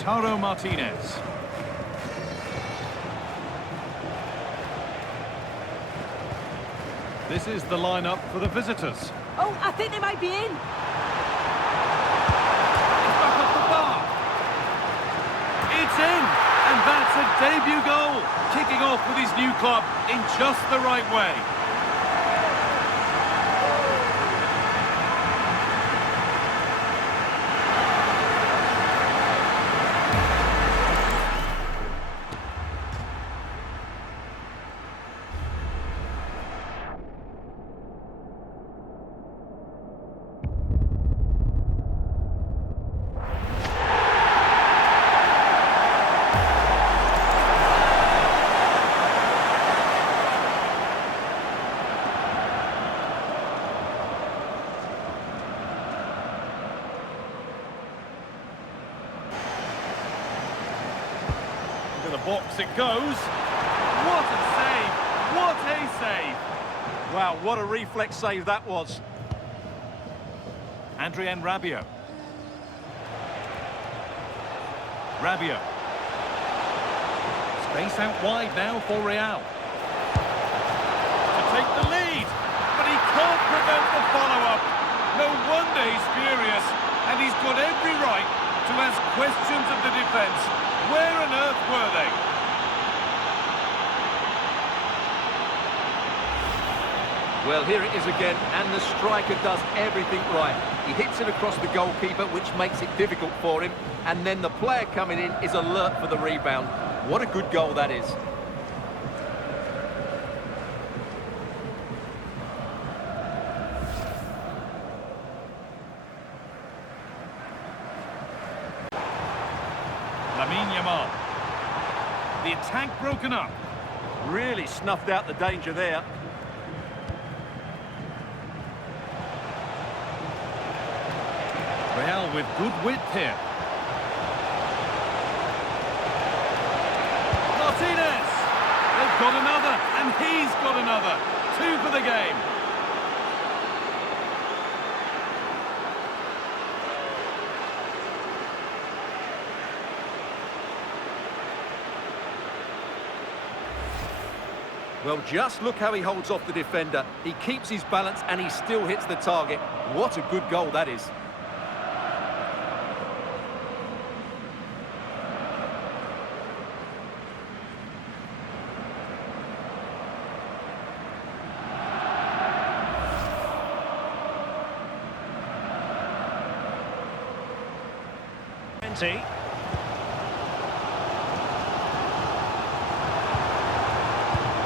Lautaro Martinez. This is the lineup for the visitors. Oh, I think they might be in. It's back off the bar. It's in, and that's a debut goal. Kicking off with his new club in just the right way. To the box it goes. What a save! What a save! Wow, what a reflex save that was. Adrien Rabiot. Rabiot. Space out wide now for Real. To take the lead, but he can't prevent the follow-up. No wonder he's furious, and he's got every right to ask questions of the defence. Where on earth were they? Well, here it is again, and the striker does everything right. He hits it across the goalkeeper, which makes it difficult for him, and then the player coming in is alert for the rebound. What a good goal that is. Lamine Yamal. The attack broken up. Really snuffed out the danger there. Real with good width here. Martinez! They've got another, and he's got another. 2 for the game. Well, just look how he holds off the defender. He keeps his balance and he still hits the target. What a good goal that is.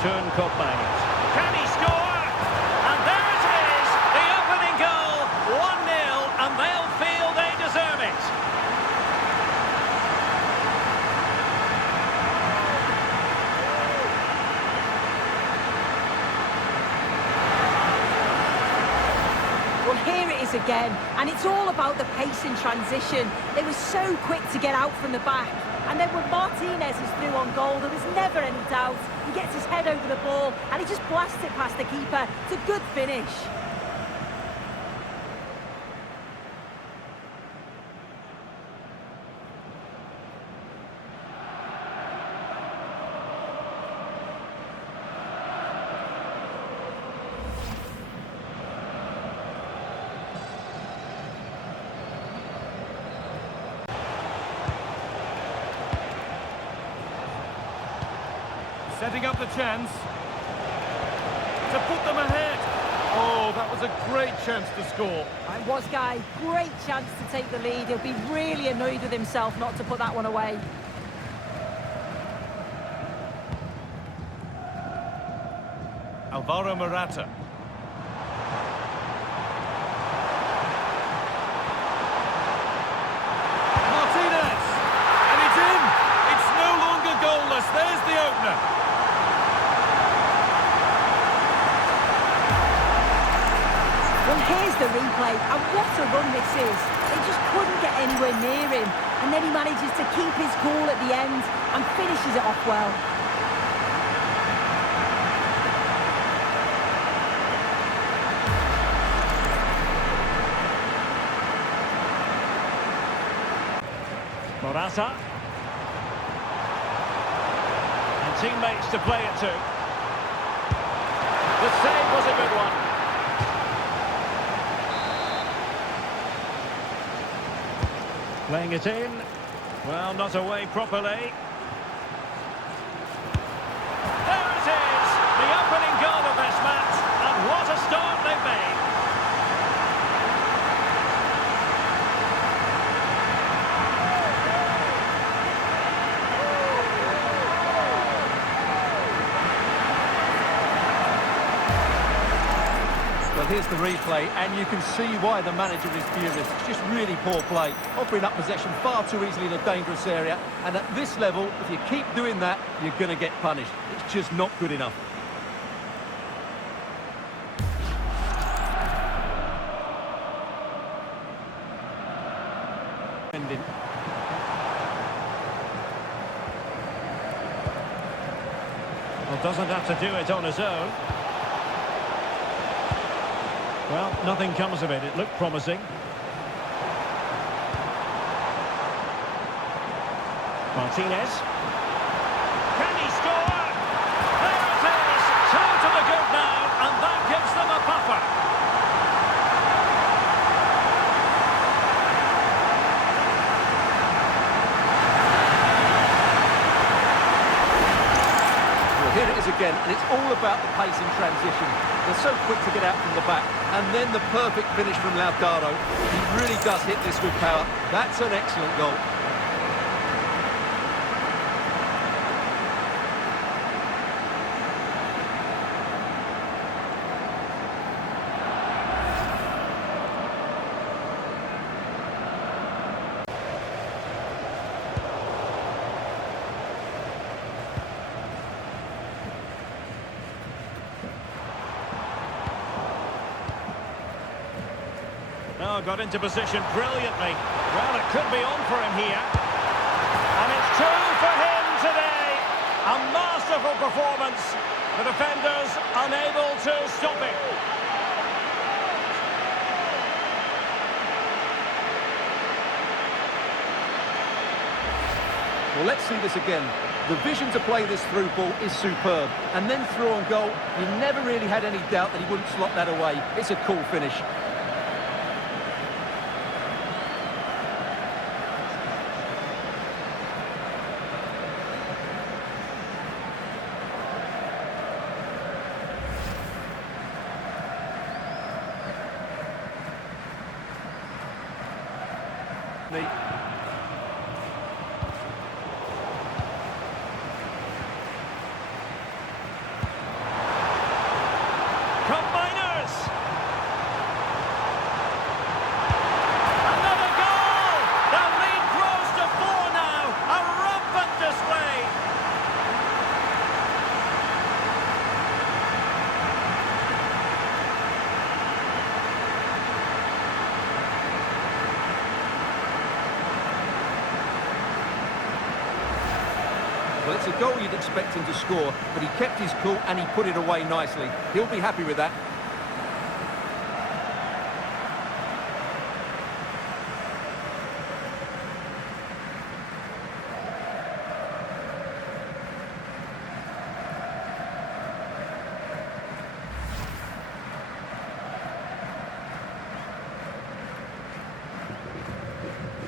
Turn-cut bangers. Can he score? And there it is, the opening goal, 1-0, and they'll feel they deserve it. Well, here it is again, and it's all about the pace in transition. They were so quick to get out from the back. And then when Martinez is through on goal, there was never any doubt. He gets his head over the ball, and he just blasts it past the keeper. It's a good finish. Setting up the chance to put them ahead. Oh, that was a great chance to score. It was, Guy. Great chance to take the lead. He'll be really annoyed with himself not to put that one away. Alvaro Morata. Martinez! And it's in! It's no longer goalless. There's the opener. Well, here's the replay, and what a run this is. They just couldn't get anywhere near him, and then he manages to keep his cool at the end and finishes it off well. Morata. And teammates to play it to. The save was a good one. Playing it in. Well, not away properly. There it is! The opening goal of this match. And what a start they've made. Well, here's the replay, and you can see why the manager is furious. It's just really poor play, offering up possession far too easily in a dangerous area. And at this level, if you keep doing that, you're going to get punished. It's just not good enough. Well, doesn't have to do it on his own. Well, nothing comes of it. It looked promising. Martinez. Can he score? There it is! Two to the good now, and that gives them a buffer. Here it is again, and it's all about the pace in transition. They're so quick to get out from the back, and then the perfect finish from Lautaro. He really does hit this with power. That's an excellent goal. Oh, got into position brilliantly. Well, it could be on for him here. And it's two for him today. A masterful performance. The defenders unable to stop it. Well, let's see this again. The vision to play this through ball is superb. And then through on goal, you never really had any doubt that he wouldn't slot that away. It's a cool finish. Combiners! Another goal! The lead grows to 4 now. A rampant display. Well, it's a goal you'd expect him to score, but he kept his cool and he put it away nicely. He'll be happy with that.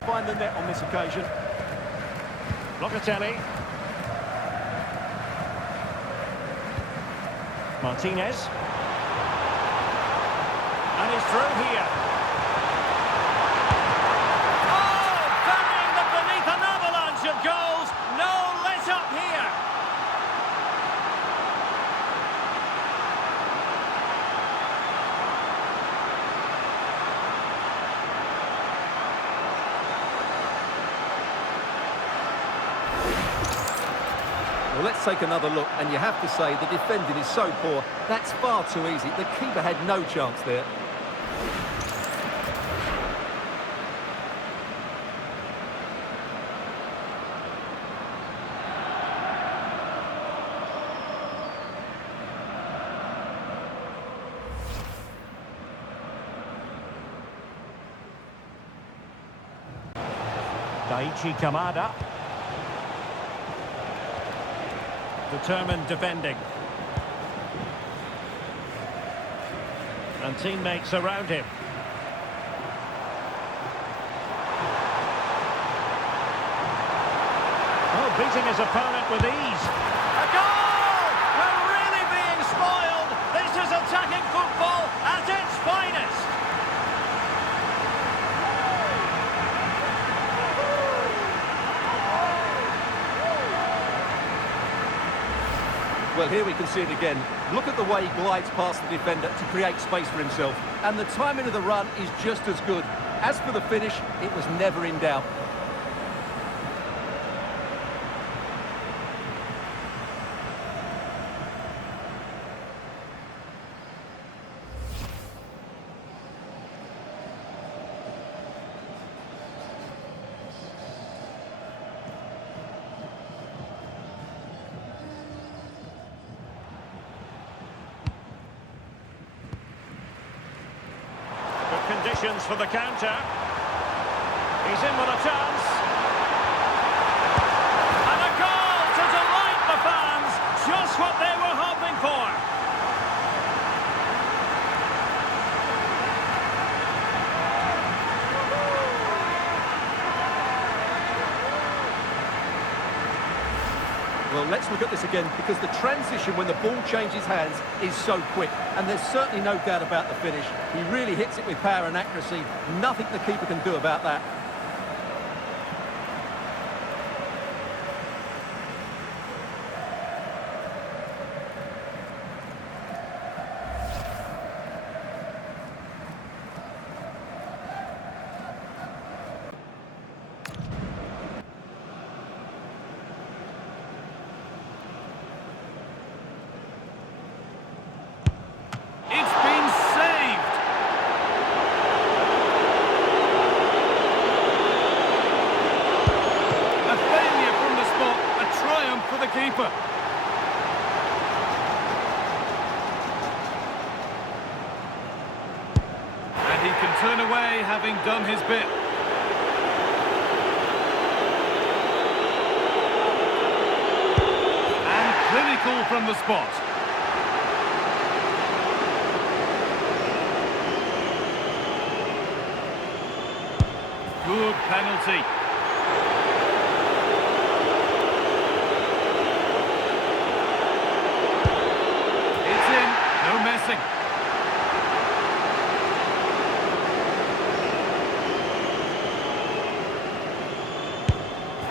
Find the net on this occasion. Locatelli. Martinez. And he's through here. Oh, burying them beneath an avalanche of goals. No let up here. Well, let's take another look, and you have to say the defending is so poor. That's far too easy. The keeper had no chance there. Daichi Kamada. Determined defending. And teammates around him. Oh, beating his opponent with ease. A goal! We're really being spoiled. This is attacking football at its finest. Well, here we can see it again. Look at the way he glides past the defender to create space for himself. And the timing of the run is just as good. As for the finish, it was never in doubt. Conditions for the counter. He's in with a chance. And a goal to delight the fans. Just what they were hoping for. Well, let's look at this again, because the transition when the ball changes hands is so quick. And there's certainly no doubt about the finish. He really hits it with power and accuracy. Nothing the keeper can do about that. Keeper. And he can turn away, having done his bit. And clinical from the spot. Good penalty. Messing.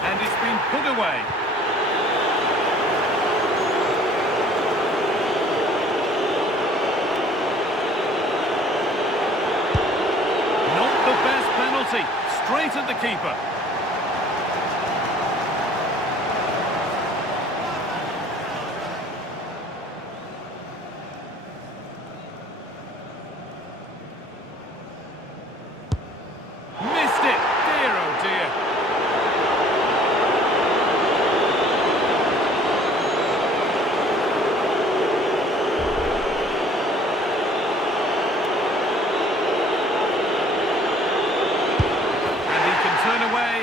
And it's been put away. Not the best penalty. Straight at the keeper.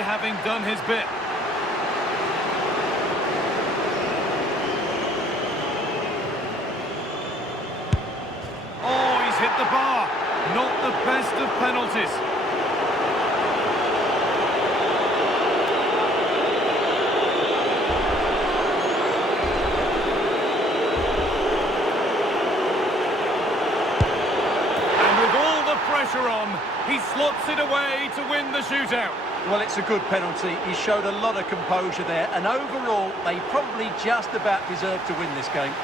Having done his bit. Oh, he's hit the bar. Not the best of penalties. And with all the pressure on, he slots it away to win the shootout. Well, it's a good penalty. He showed a lot of composure there, and overall, they probably just about deserved to win this game.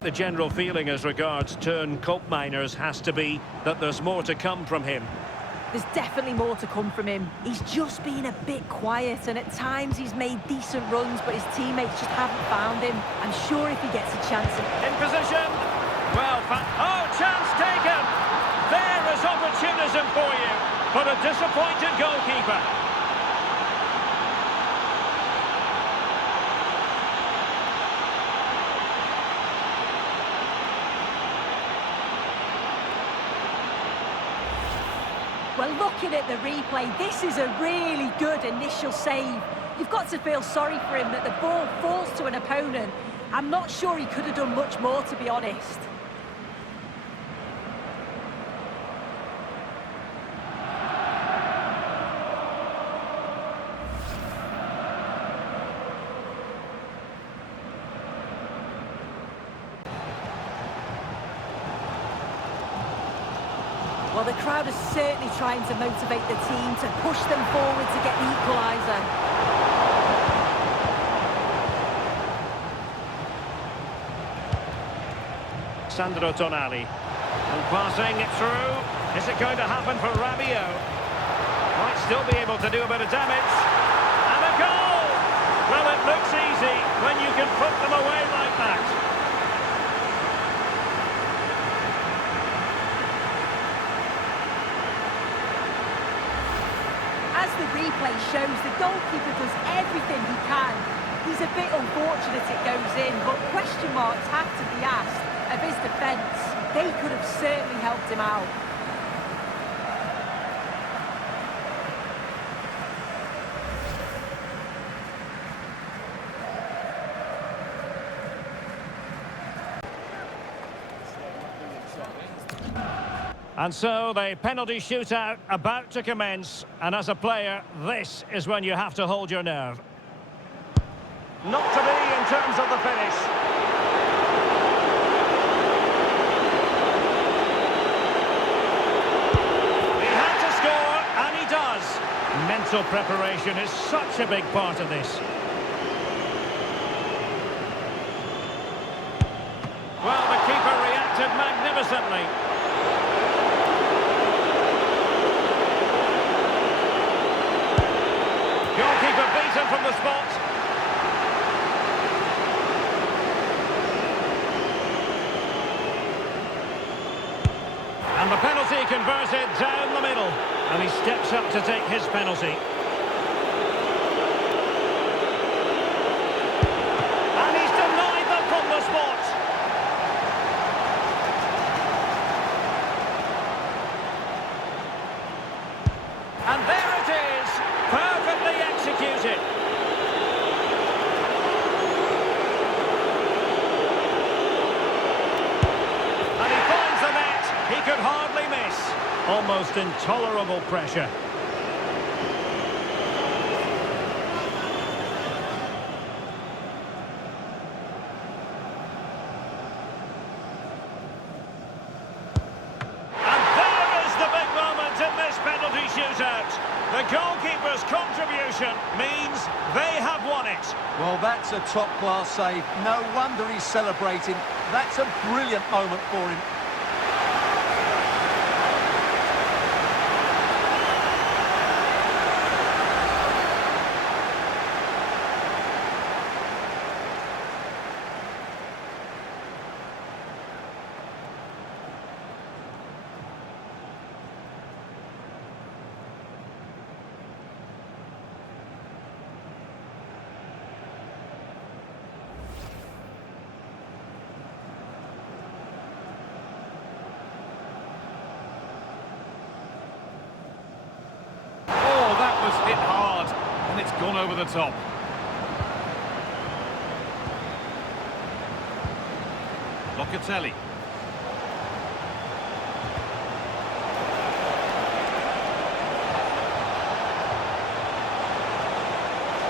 The general feeling as regards Teun Koopmeiners has to be that there's more to come from him. There's definitely more to come from him. He's just been a bit quiet, and at times he's made decent runs, but his teammates just haven't found him. I'm sure if he gets a chance... In position. Well, oh, chance taken. There is opportunism for you, but a disappointed goalkeeper. Well, looking at the replay, this is a really good initial save. You've got to feel sorry for him that the ball falls to an opponent. I'm not sure he could have done much more, to be honest. Well, the crowd is certainly trying to motivate the team to push them forward to get the equaliser. Sandro Tonali. And passing it through. Is it going to happen for Rabiot? Might still be able to do a bit of damage. And a goal! Well, it looks easy when you can put them away like that. As the replay shows, the goalkeeper does everything he can. He's a bit unfortunate it goes in, but question marks have to be asked of his defence. They could have certainly helped him out. And so the penalty shootout about to commence, and as a player, this is when you have to hold your nerve. Not to be in terms of the finish. He had to score, and he does. Mental preparation is such a big part of this. Well, the keeper reacted magnificently. Goalkeeper beaten from the spot. And the penalty converted down the middle. And he steps up to take his penalty. And he's denied them from the spot. And there it is. Perfectly executed. And he finds the net. He could hardly miss. Almost intolerable pressure. And there is the big moment in this penalty shootout. The goalkeeper's contribution means they have won it. Well, that's a top-class save. No wonder he's celebrating. That's a brilliant moment for him. Hit hard, and it's gone over the top. Locatelli.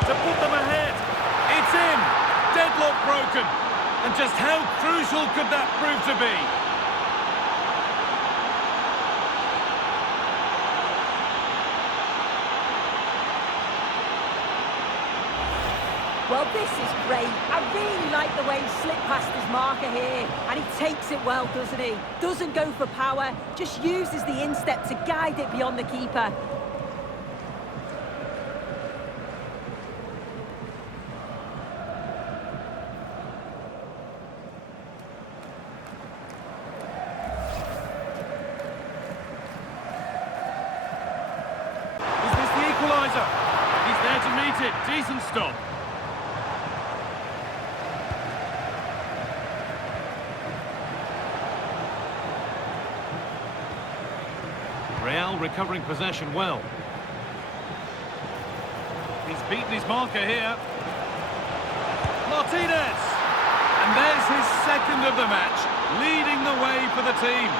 To put them ahead. It's in. Deadlock broken. And just how crucial could that prove to be? Well, this is great. I really like the way he slipped past his marker here. And he takes it well, doesn't he? Doesn't go for power, just uses the instep to guide it beyond the keeper. Is this the equaliser? He's there to meet it. Decent stop. Real recovering possession well. He's beaten his marker here. Martinez! And there's his second of the match, leading the way for the team.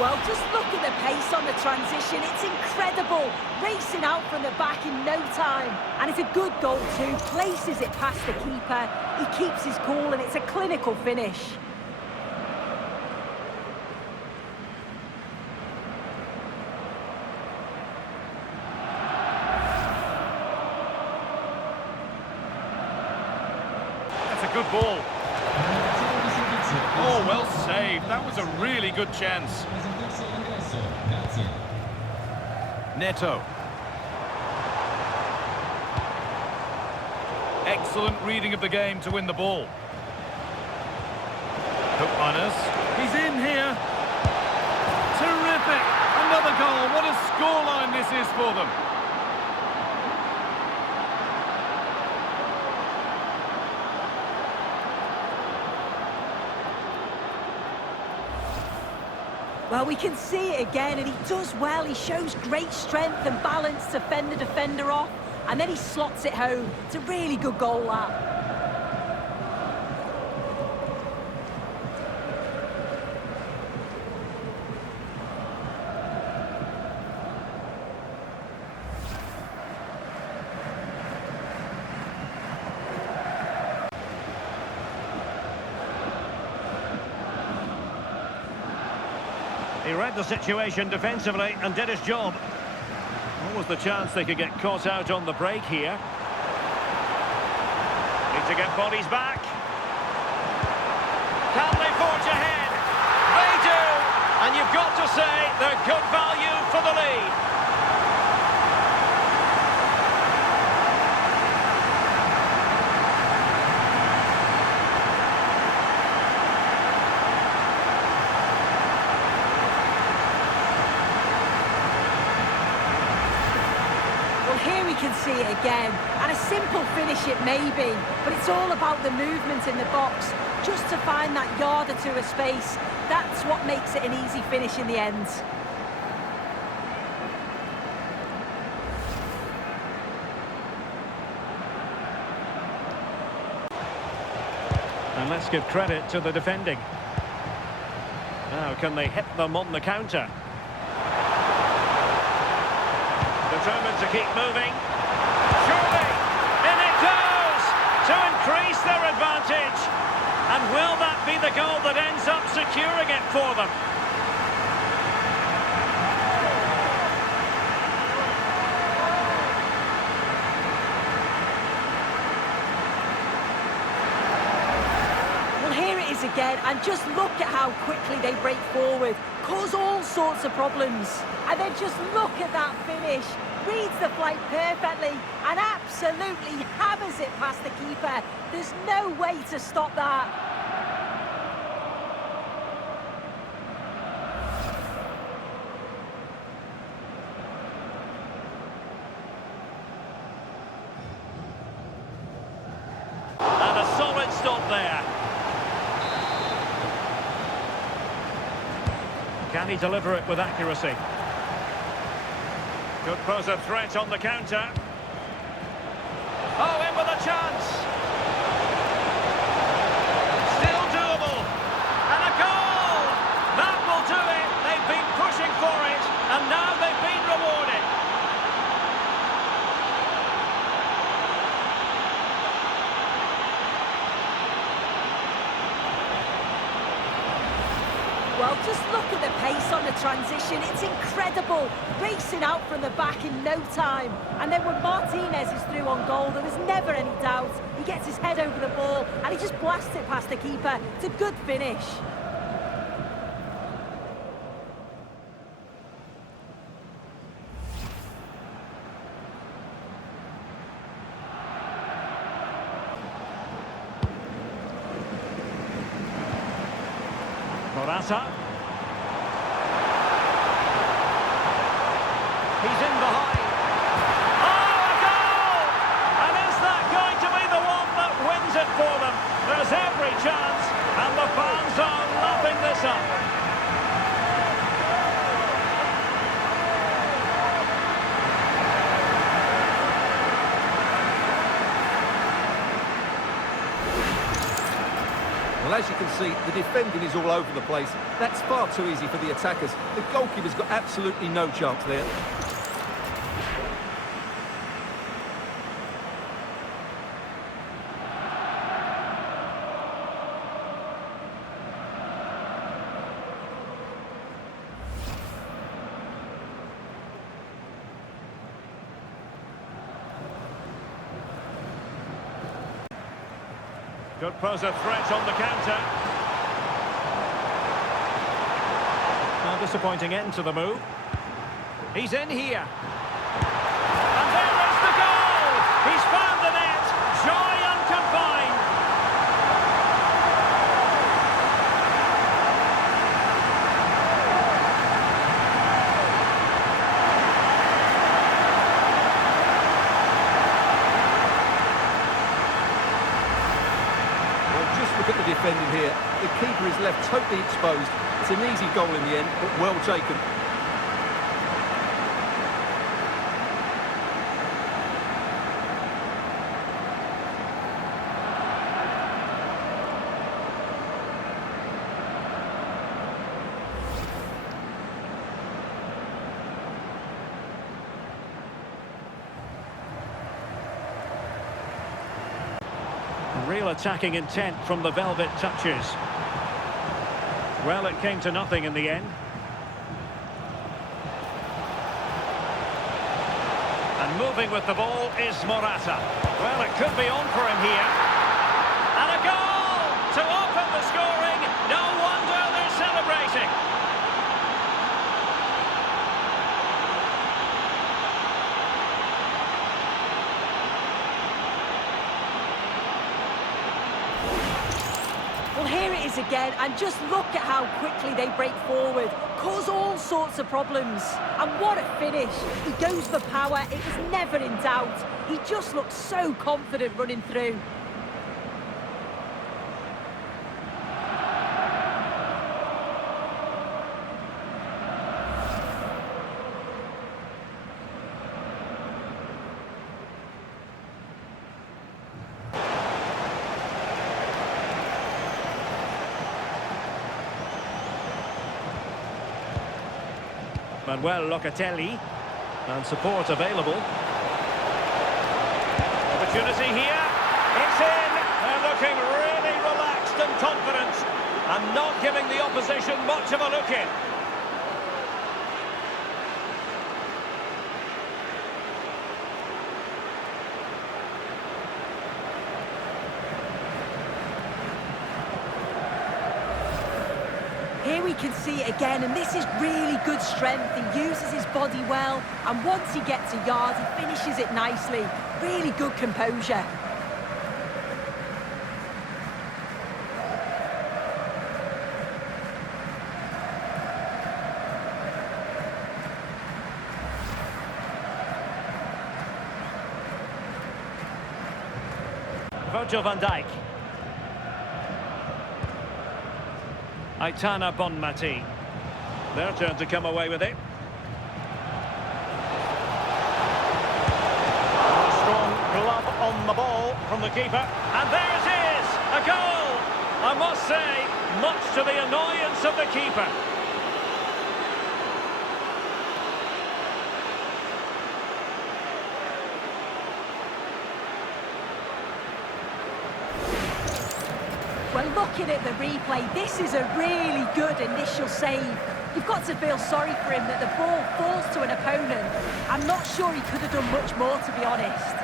Well, just look at the pace on the transition. It's incredible. Racing out from the back in no time. And it's a good goal too. Places it past the keeper. He keeps his cool and it's a clinical finish. That's a good ball. Oh, well saved. That was a really good chance. Neto. Excellent reading of the game to win the ball. Koopmeiners. He's in here. Terrific. Another goal. What a scoreline this is for them. Well, we can see it again, and he does well. He shows great strength and balance to fend the defender off, and then he slots it home. It's a really good goal, that. He read the situation defensively and did his job. What was the chance they could get caught out on the break here? Need to get bodies back. Can they forge ahead? They do! And you've got to say they're good value for the lead. Here we can see it again, and a simple finish it may be, but it's all about the movement in the box, just to find that yard or two of space. That's what makes it an easy finish in the end. And let's give credit to the defending. Now, can they hit them on the counter? Determined to keep moving. Surely, in it goes to increase their advantage. And will that be the goal that ends up securing it for them? Well, here it is again, and just look at how quickly they break forward, cause all sorts of problems. And then just look at that finish. Reads the flight perfectly and absolutely hammers it past the keeper. There's no way to stop that. And a solid stop there. Can he deliver it with accuracy? Could pose a threat on the counter. Oh, in with a chance. Still doable. And a goal! That will do it. They've been pushing for it, and now they've been rewarded. Well, just look at the pace on the transition. It's incredible. Racing out from the back in no time. And then when Martinez is through on goal, there was never any doubt. He gets his head over the ball and he just blasts it past the keeper. It's a good finish. Morata. He's in behind. Oh, a goal! And is that going to be the one that wins it for them? There's every chance, and the fans are lapping this up. Well, as you can see, the defending is all over the place. That's far too easy for the attackers. The goalkeeper's got absolutely no chance there. Could pose a threat on the counter. A disappointing end to the move. He's in here. And there is the goal! He's found the net! Joy unconfined! Look at the defending here. The keeper is left totally exposed. It's an easy goal in the end, but well taken. Real attacking intent from the Velvet Touches. Well, it came to nothing in the end. And moving with the ball is Morata. Well, it could be on for him here. And a goal to open the scoring. No wonder they're celebrating. Well, here it is again, and just look at how quickly they break forward, cause all sorts of problems. And what a finish. He goes for power, it was never in doubt. He just looks so confident running through. Manuel Locatelli, and support available. Opportunity here, it's in! They're looking really relaxed and confident, and not giving the opposition much of a look in. Here we can see it again, and this is really good strength. He uses his body well, and once he gets a yard, he finishes it nicely. Really good composure. Virgil van Dijk. Aitana Bonmati. Their turn to come away with it. A strong glove on the ball from the keeper. And there it is! A goal! I must say, much to the annoyance of the keeper. Well, look looking at the replay, this is a really good initial save. You've got to feel sorry for him that the ball falls to an opponent. I'm not sure he could have done much more, to be honest.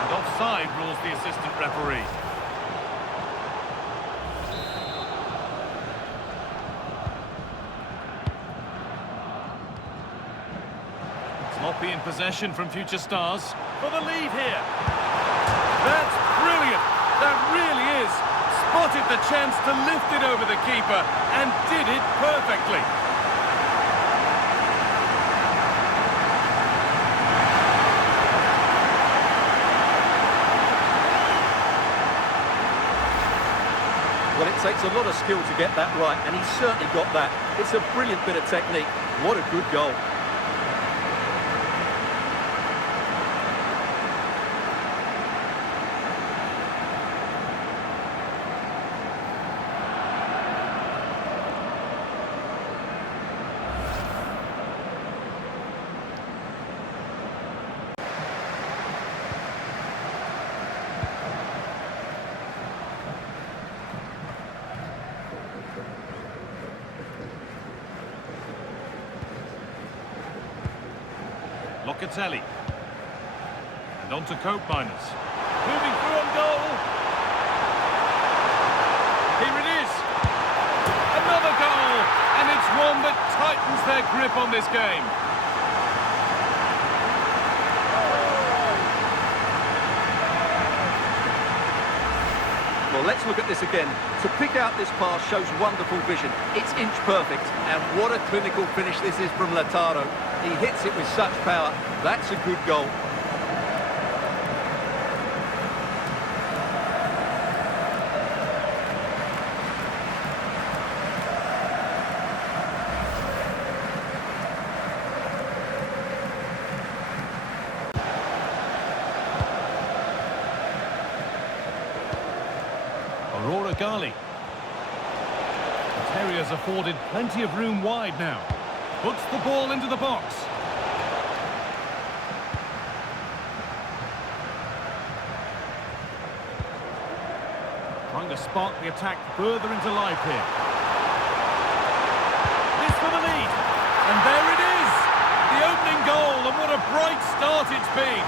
And offside rules the assistant referee. Sloppy in possession from future stars for the lead here. That's brilliant. That really is. Spotted the chance to lift it over the keeper and did it perfectly. Well, it takes a lot of skill to get that right, and he's certainly got that. It's a brilliant bit of technique. What a good goal. Locatelli. And on to Koopmeiners. Moving through on goal. Here it is. Another goal. And it's one that tightens their grip on this game. Well, let's look at this again. To pick out this pass shows wonderful vision. It's inch perfect. And what a clinical finish this is from Lautaro. He hits it with such power. That's a good goal. Aurora Ghali. The Terriers afforded plenty of room wide now. Puts the ball into the box. Trying to spark the attack further into life here. This for the lead. And there it is! The opening goal, and what a bright start it's been.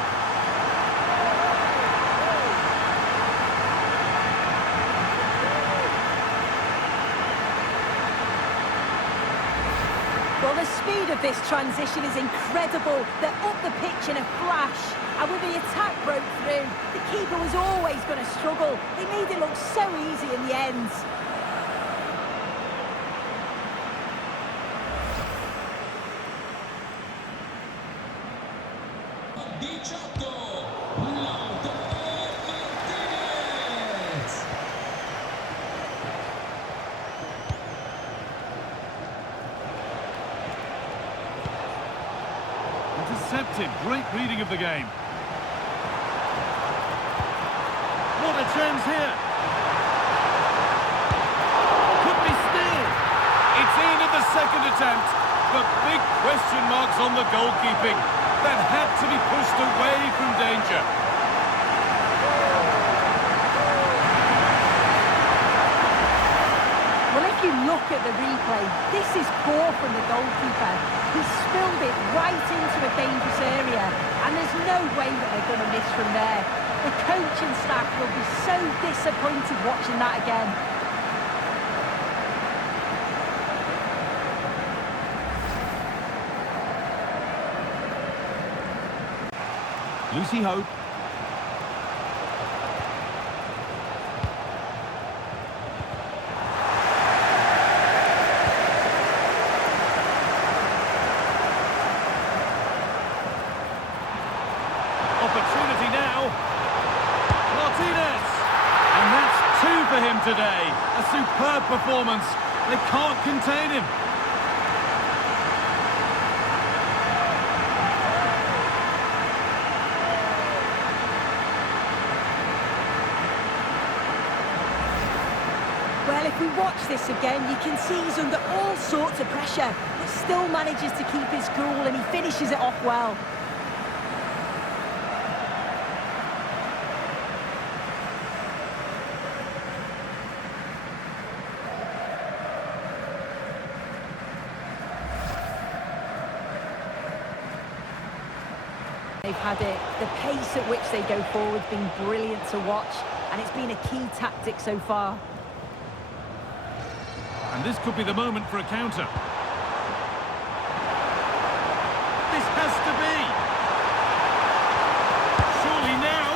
Well, the speed of this transition is incredible. They're up the pitch in a flash. And when the attack broke through, the keeper was always going to struggle. They made it look so easy in the end. Intercepted. Great reading of the game. What a chance here. Could be still. It's in at the second attempt, but big question marks on the goalkeeping. That had to be pushed away from danger. Well, if you look at the replay, this is poor from the goalkeeper. He spilled it right into a dangerous area, and there's no way that they're going to miss from there. The coaching staff will be so disappointed watching that again. Lucy Hope. Opportunity now. Martinez. And that's two for him today. A superb performance. They can't contain him. Well, if we watch this again, you can see he's under all sorts of pressure, but still manages to keep his cool and he finishes it off well. They've had it. The pace at which they go forward's been brilliant to watch, and it's been a key tactic so far. And this could be the moment for a counter. This has to be. Surely now.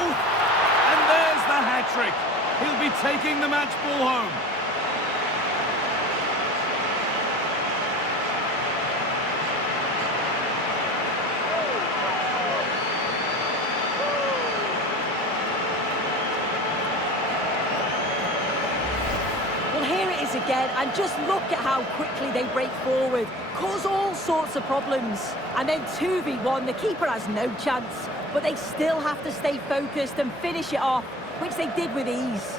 And there's the hat-trick. He'll be taking the match ball home. Here it is again, and just look at how quickly they break forward, cause all sorts of problems. And then 2v1, the keeper has no chance, but they still have to stay focused and finish it off, which they did with ease.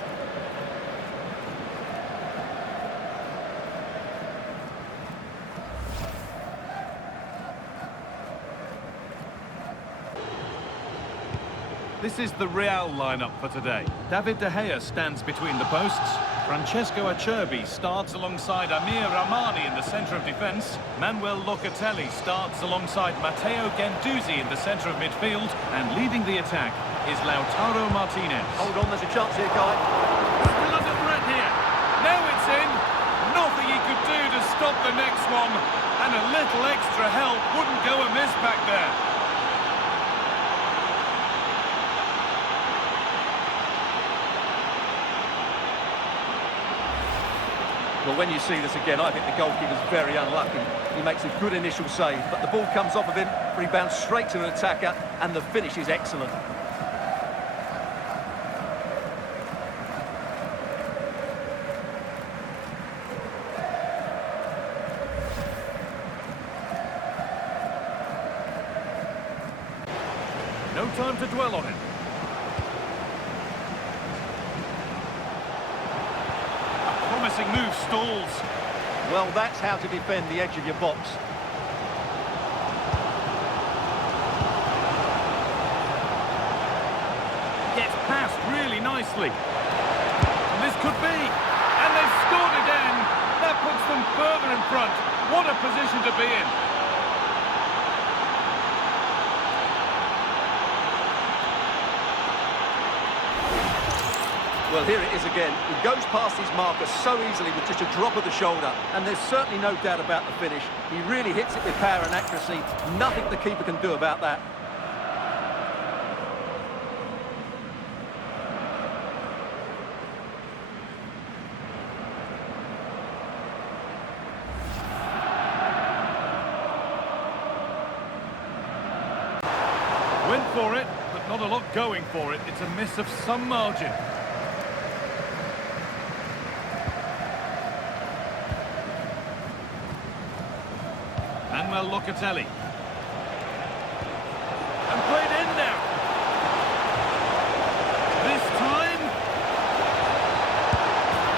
This is the Real lineup for today. David De Gea stands between the posts. Francesco Acerbi starts alongside Amir Rahmani in the centre of defence. Manuel Locatelli starts alongside Matteo Guendouzi in the centre of midfield. And leading the attack is Lautaro Martinez. Hold on, there's a chance here, Guy. Still under threat here. Now it's in. Nothing he could do to stop the next one. And a little extra help wouldn't go amiss back there. Well, when you see this again, I think the goalkeeper's very unlucky. He makes a good initial save, but the ball comes off of him, rebounds straight to an attacker, and the finish is excellent. No time to dwell on it. Promising move stalls. Well, that's how to defend the edge of your box. Gets past really nicely. And this could be. And they've scored again. That puts them further in front. What a position to be in. Well, here it is again. He goes past his marker so easily with just a drop of the shoulder, and there's certainly no doubt about the finish. He really hits it with power and accuracy. Nothing the keeper can do about that. Went for it, but not a lot going for it. It's a miss of some margin. Manuel Locatelli. And played in now. This time,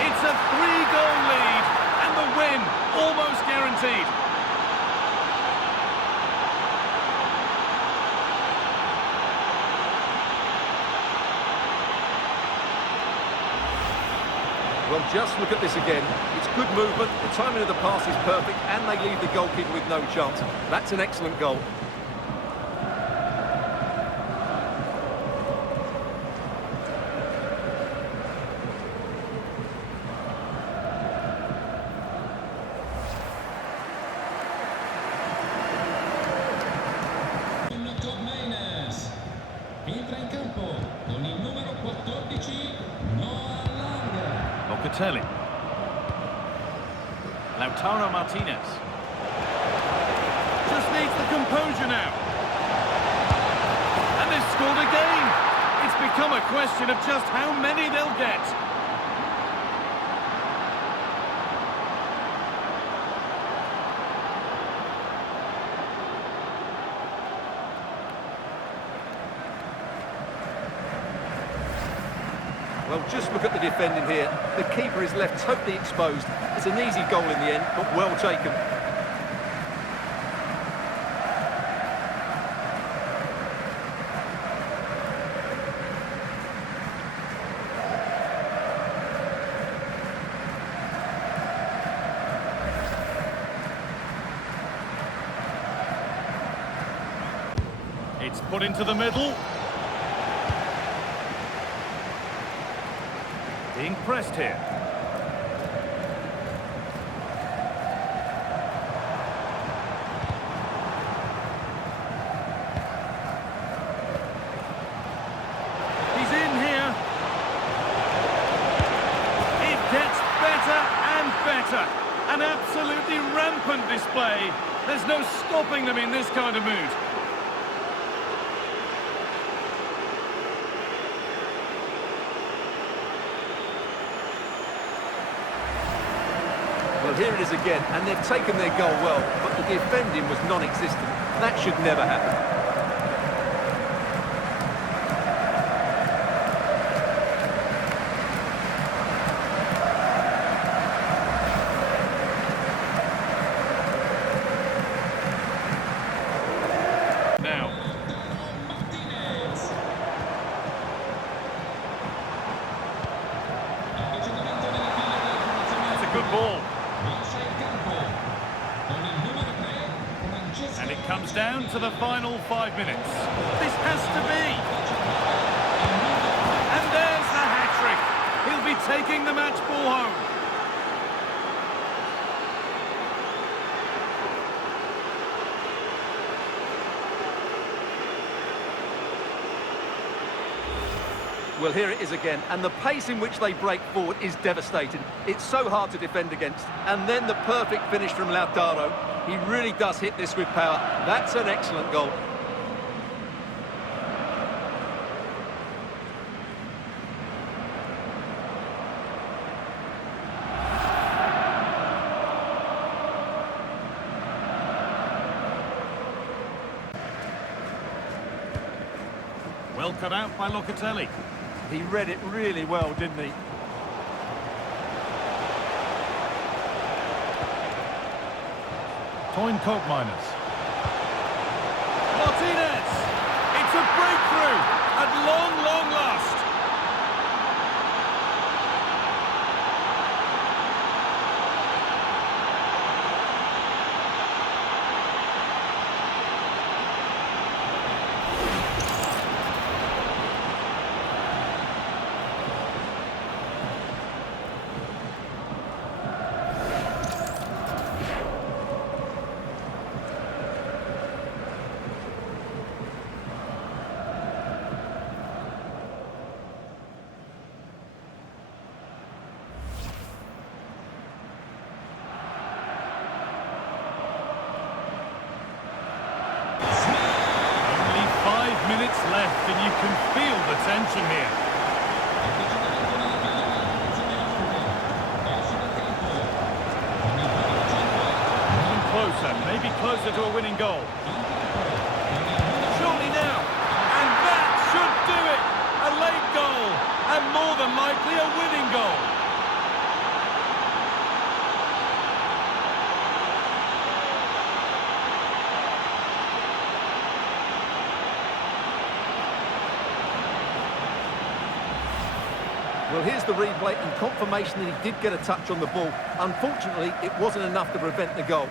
it's a 3-goal lead, and the win almost guaranteed. Well, just look at this again. It's good movement, the timing of the pass is perfect, and they leave the goalkeeper with no chance. That's an excellent goal. Entra in campo con il numero 14 Noah Lang. Locatelli. Lautaro Martinez. Just needs the composure now. And they've scored again. It's become a question of just how many they'll get. Well, Well, just look at the defending here. The keeper is left totally exposed. It's an easy goal in the end, but well taken. It's put into the middle. Being pressed here. He's in here. It gets better and better. An absolutely rampant display. There's no stopping them in this kind of mood. Well, here it is again, and they've taken their goal well, but the defending was non-existent. That should never happen. Now. That's a good ball. And it comes down to the final 5 minutes. This has to be. And there's the hat-trick. He'll be taking the match ball home. Well, here it is again, and the pace in which they break forward is devastating. It's so hard to defend against. And then the perfect finish from Lautaro. He really does hit this with power. That's an excellent goal. Well cut out by Locatelli. He read it really well, didn't he? Toyn Koopmeiners. Martinez! It's a breakthrough at long, long last. Minutes left, and you can feel the tension here. Even closer, maybe closer to a winning goal. Surely now, and that should do it. A late goal, and more than likely a winning goal. Well, here's the replay and confirmation that he did get a touch on the ball. Unfortunately, it wasn't enough to prevent the goal.